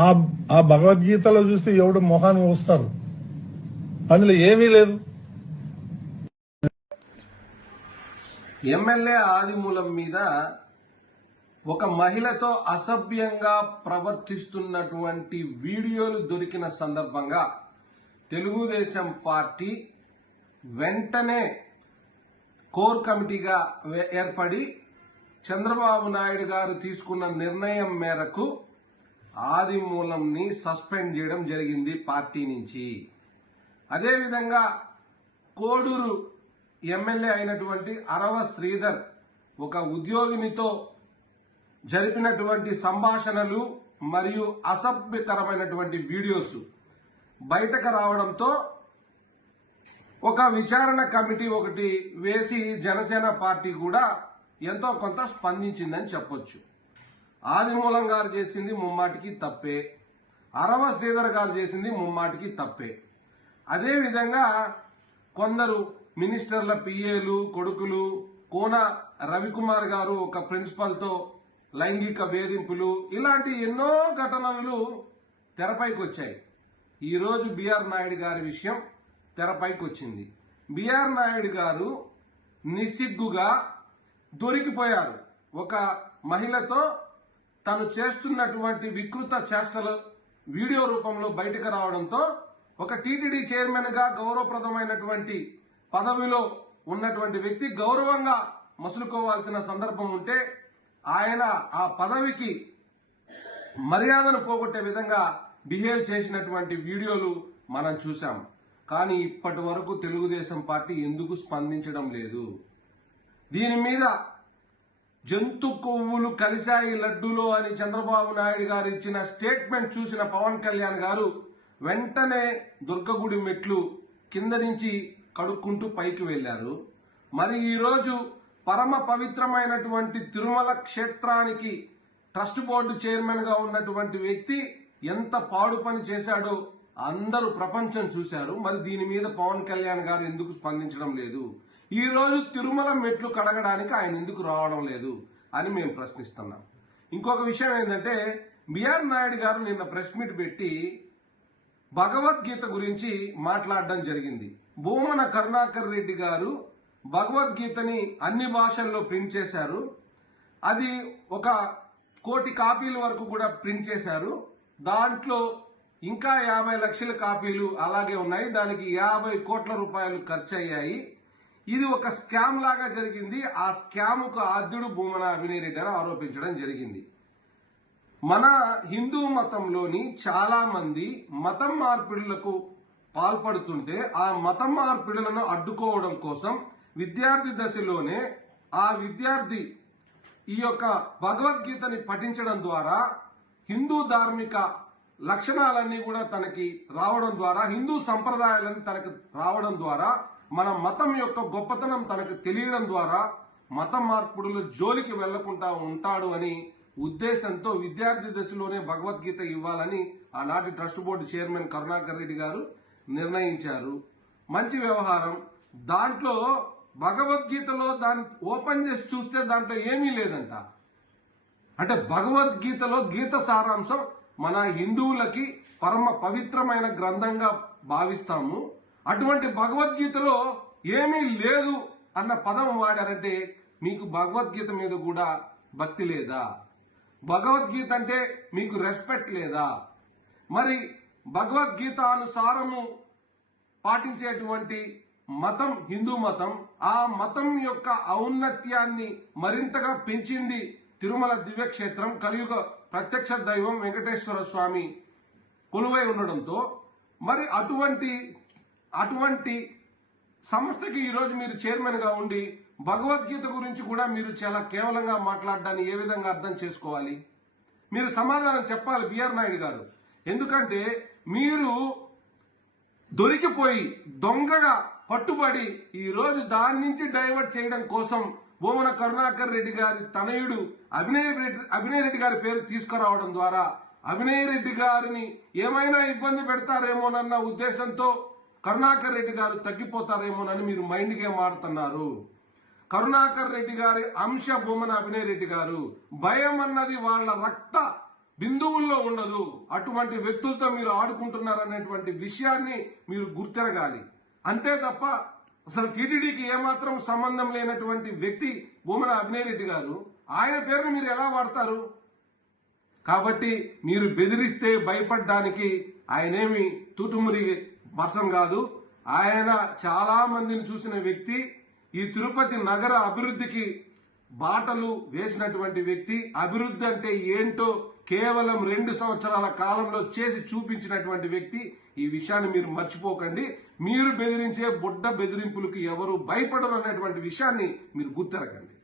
ఆ భగవద్గీతలో చూస్తే ఎవడు మొహాన్ని వస్తారు, అందులో ఏమీ లేదు. ఎమ్మెల్యే ఆదిమూలం మీద ఒక మహిళతో అసభ్యంగా ప్రవర్తిస్తున్నటువంటి వీడియోలు దొరికిన సందర్భంగా తెలుగుదేశం పార్టీ వెంటనే కోర్ కమిటీగా ఏర్పడి చంద్రబాబు నాయుడు గారు తీసుకున్న నిర్ణయం మేరకు ఆదిమూలంని సస్పెండ్ చేయడం జరిగింది పార్టీ నుంచి. అదేవిధంగా కోడూరు ఎమ్మెల్యే అయినటువంటి అరవ శ్రీధర్ ఒక ఉద్యోగినితో జరిపినటువంటి సంభాషణలు మరియు అసభ్యకరమైనటువంటి వీడియోస్ బయటకు రావడంతో ఒక విచారణ కమిటీ ఒకటి వేసి జనసేన పార్టీ కూడా ఎంతో కొంత స్పందించిందని చెప్పొచ్చు. ఆదిమూలం గారు చేసింది ముమ్మాటికి తప్పే, అరవ శ్రీధర్ గారు చేసింది ముమ్మాటికి తప్పే. అదేవిధంగా కొందరు మినిస్టర్ల పిఏలు కొడుకులు, కోన రవికుమార్ గారు ఒక ప్రిన్సిపల్తో లైంగిక వేధింపులు, ఇలాంటి ఎన్నో ఘటనలు తెరపైకి వచ్చాయి. ఈరోజు బిఆర్ నాయుడు గారి విషయం తెరపైకి వచ్చింది. బిఆర్ నాయుడు గారు నిస్సిగ్గుగా దొరికిపోయారు. ఒక మహిళతో తను చేస్తున్నటువంటి వికృత చేష్టలు వీడియో రూపంలో బయటకు రావడంతో ఒక టీటీడీ చైర్మన్ గా గౌరవప్రదమైనటువంటి పదవిలో ఉన్నటువంటి వ్యక్తి గౌరవంగా మసులుకోవాల్సిన సందర్భం ఉంటే ఆయన ఆ పదవికి మర్యాదను పోగొట్టే విధంగా బిహేవ్ చేసినటువంటి వీడియోలు మనం చూసాం. కానీ ఇప్పటి వరకు తెలుగుదేశం పార్టీ ఎందుకు స్పందించడం లేదు? దీని మీద జంతు కొవ్వులు కలిశాయి లడ్డూలో అని చంద్రబాబు నాయుడు గారు ఇచ్చిన స్టేట్మెంట్ చూసిన పవన్ కళ్యాణ్ గారు వెంటనే దుర్గగుడి మెట్లు కింద నుంచి కడుక్కుంటూ పైకి వెళ్లారు. మరి ఈరోజు పరమ పవిత్రమైనటువంటి తిరుమల క్షేత్రానికి ట్రస్ట్ బోర్డు చైర్మన్ గా ఉన్నటువంటి వ్యక్తి ఎంత పాడు పని చేశాడో అందరూ ప్రపంచం చూశారు. మరి దీని మీద పవన్ కళ్యాణ్ గారు ఎందుకు స్పందించడం లేదు? ఈ రోజు తిరుమల మెట్లు కడగడానికి ఆయన ఎందుకు రావడం లేదు అని మేము ప్రశ్నిస్తున్నాం. ఇంకొక విషయం ఏంటంటే, బిఆర్ నాయుడు గారు నిన్న ప్రెస్ మీట్ పెట్టి భగవద్గీత గురించి మాట్లాడడం జరిగింది. భూమన కరుణాకర్ రెడ్డి గారు భగవద్గీతని అన్ని భాషల్లో ప్రింట్ చేశారు. అది 1 కోటి కాపీల వరకు కూడా ప్రింట్ చేశారు. దాంట్లో ఇంకా 50 లక్షల కాపీలు అలాగే ఉన్నాయి. దానికి 50 కోట్ల రూపాయలు ఖర్చు అయ్యాయి. ఇది ఒక స్కామ్ లాగా జరిగింది. ఆ స్కామ్ కు ఆద్యుడు భూమన అభినయ్ రెడ్డి ఆరోపించడం జరిగింది. మన హిందూ మతంలోని చాలా మంది మతం మార్పిడులకు పాల్పడుతుంటే ఆ మతం మార్పిడులను అడ్డుకోవడం కోసం విద్యార్థి దశలోనే ఆ విద్యార్థి ఈ యొక్క భగవద్గీతని పఠించడం ద్వారా హిందూ ధార్మిక లక్షణాలన్నీ కూడా తనకి రావడం ద్వారా, హిందూ సంప్రదాయాలను తనకు రావడం ద్వారా, మన మతం యొక్క గొప్పతనం తనకు తెలియడం ద్వారా మత మార్పుడుల జోలికి వెళ్లకుండా ఉంటాడు అని ఉద్దేశంతో విద్యార్థి దశలోనే భగవద్గీత ఇవ్వాలని ఆనాటి trust board chairman Karunakar Reddy గారు నిర్ణయించారు. మంచి వ్యవహారం. దాంట్లో భగవద్గీతలో దాన్ని ఓపెన్ చేసి చూస్తే దాంట్లో ఏమీ లేదంట. అంటే భగవద్గీతలో గీత సారాంశం మన హిందువులకి పరమ పవిత్రమైన గ్రంథంగా భావిస్తాము. అటువంటి భగవద్గీతలో ఏమీ లేదు అన్న పదం వాడారంటే మీకు భగవద్గీత మీద కూడా భక్తి లేదా? భగవద్గీత అంటే మీకు రెస్పెక్ట్ లేదా? మరి భగవద్గీత అనుసారము పాటించేటువంటి మతం హిందూ మతం. ఆ మతం యొక్క ఔన్నత్యాన్ని మరింతగా పెంచింది తిరుమల దివ్యక్షేత్రం. కలియుగ ప్రత్యక్ష దైవం వెంకటేశ్వర స్వామి కొలువై ఉండడంతో మరి అటువంటి సంస్థకి ఈరోజు మీరు చైర్మన్ గా ఉండి భగవద్గీత గురించి కూడా మీరు చాలా కేవలంగా మాట్లాడడాన్ని ఏ విధంగా అర్థం చేసుకోవాలి? మీరు సమాధానం చెప్పాలి బిఆర్ నాయుడు గారు. ఎందుకంటే మీరు దొరికిపోయి దొంగగా పట్టుబడి ఈ రోజు దాని నుంచి డైవర్ట్ చేయడం కోసం భూమన కరుణాకర్ రెడ్డి గారి తనయుడు అభినయ్ రెడ్డి గారి పేరు తీసుకురావడం ద్వారా అభినయ్ రెడ్డి గారిని ఏమైనా ఇబ్బంది పెడతారేమోనన్న ఉద్దేశంతో కరుణాకర్ రెడ్డి గారు తగ్గిపోతారేమోనని మీరు మైండ్ గేమ్ ఆడుతున్నారు. కరుణాకర్ రెడ్డి గారి అంశ భూమన అభినయ్ రెడ్డి గారు. భయం అన్నది వాళ్ళ రక్త బిందువుల్లో ఉండదు. అటువంటి వ్యక్తులతో మీరు ఆడుకుంటున్నారనేటువంటి విషయాన్ని మీరు గుర్తెరగాలి. అంతే తప్ప అసలు టీటీడీకి ఏమాత్రం సంబంధం లేనటువంటి వ్యక్తి భూమన అభినయ్ రెడ్డి గారు, ఆయన పేరును మీరు ఎలా వాడతారు? కాబట్టి మీరు బెదిరిస్తే భయపడడానికి ఆయనేమి తూటుమురి పర్సన్ కాదు. ఆయన చాలా మందిని చూసిన వ్యక్తి. ఈ తిరుపతి నగర అభివృద్ధికి బాటలు వేసినటువంటి వ్యక్తి. అభివృద్ధి అంటే ఏంటో కేవలం 2 సంవత్సరాల కాలంలో చేసి చూపించినటువంటి వ్యక్తి. ఈ విషయాన్ని మీరు మర్చిపోకండి. మీరు బెదిరించే బుడ్డ బెదిరింపులకు ఎవరు భయపడరు అనేటువంటి విషయాన్ని మీరు గుర్తెరగండి.